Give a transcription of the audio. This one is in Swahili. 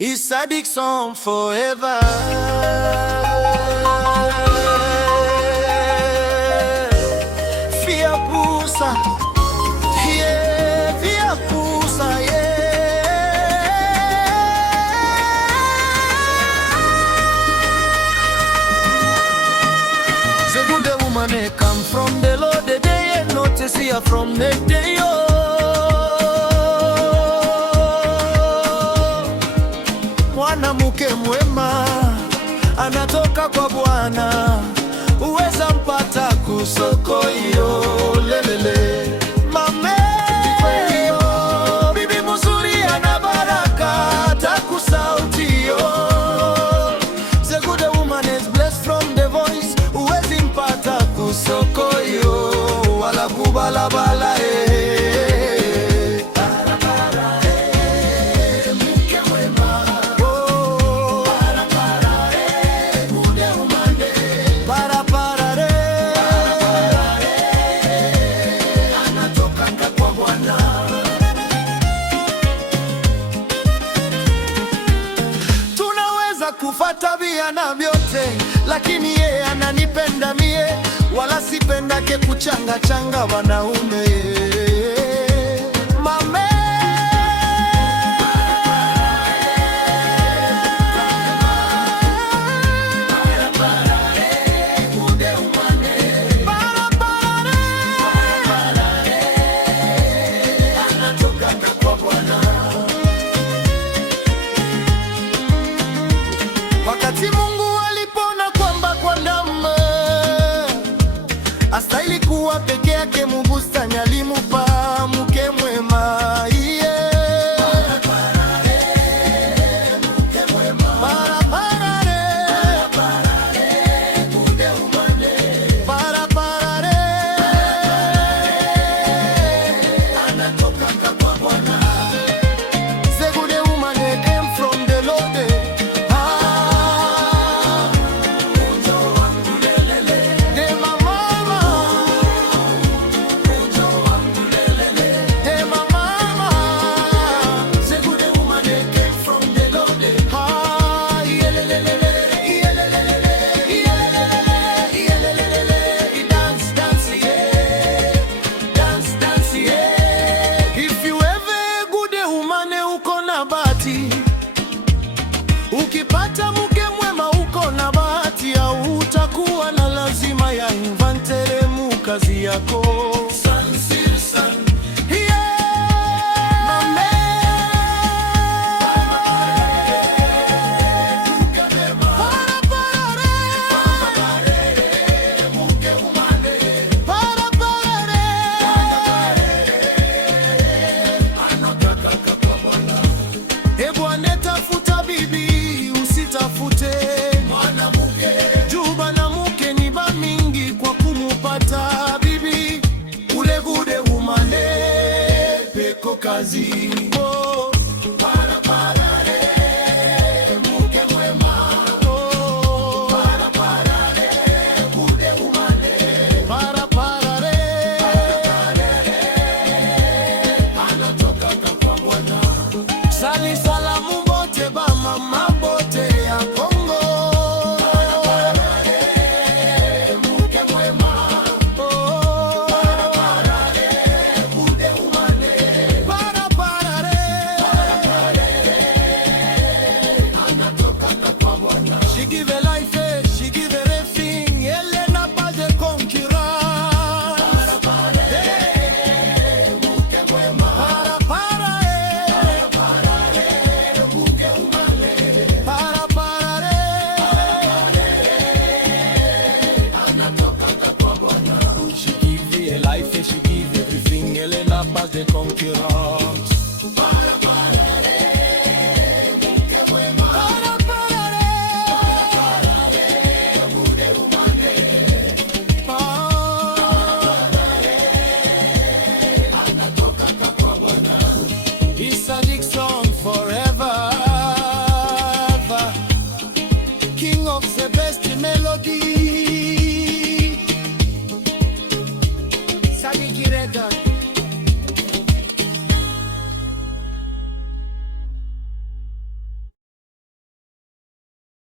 It's Sadik song forever. Via Pusa, yeah, Via Pusa, yeah. The good woman come from the Lord the day and notice here from the day. Mwanamke mwema anatoka kwa Bwana, uweza mpata kusoko hiyo lelele. Mame bibi mzuri ana baraka takusauti yo. The good woman is blessed from the voice, uwezi mpata kusoko hiyo wala kubalabala kufata bia na vyote, lakini yeye ananipenda mie, wala sipendake kuchanga changa wanaume. Mame wakati Mungu alipona kwamba kwa damu astahili kuwa peke yake mubustani, alimupa mke mwema. Ukipata mke mwema uko na bahati, au utakuwa na lazima ya inventere mu kazi yako. Tafuta bibi, usitafute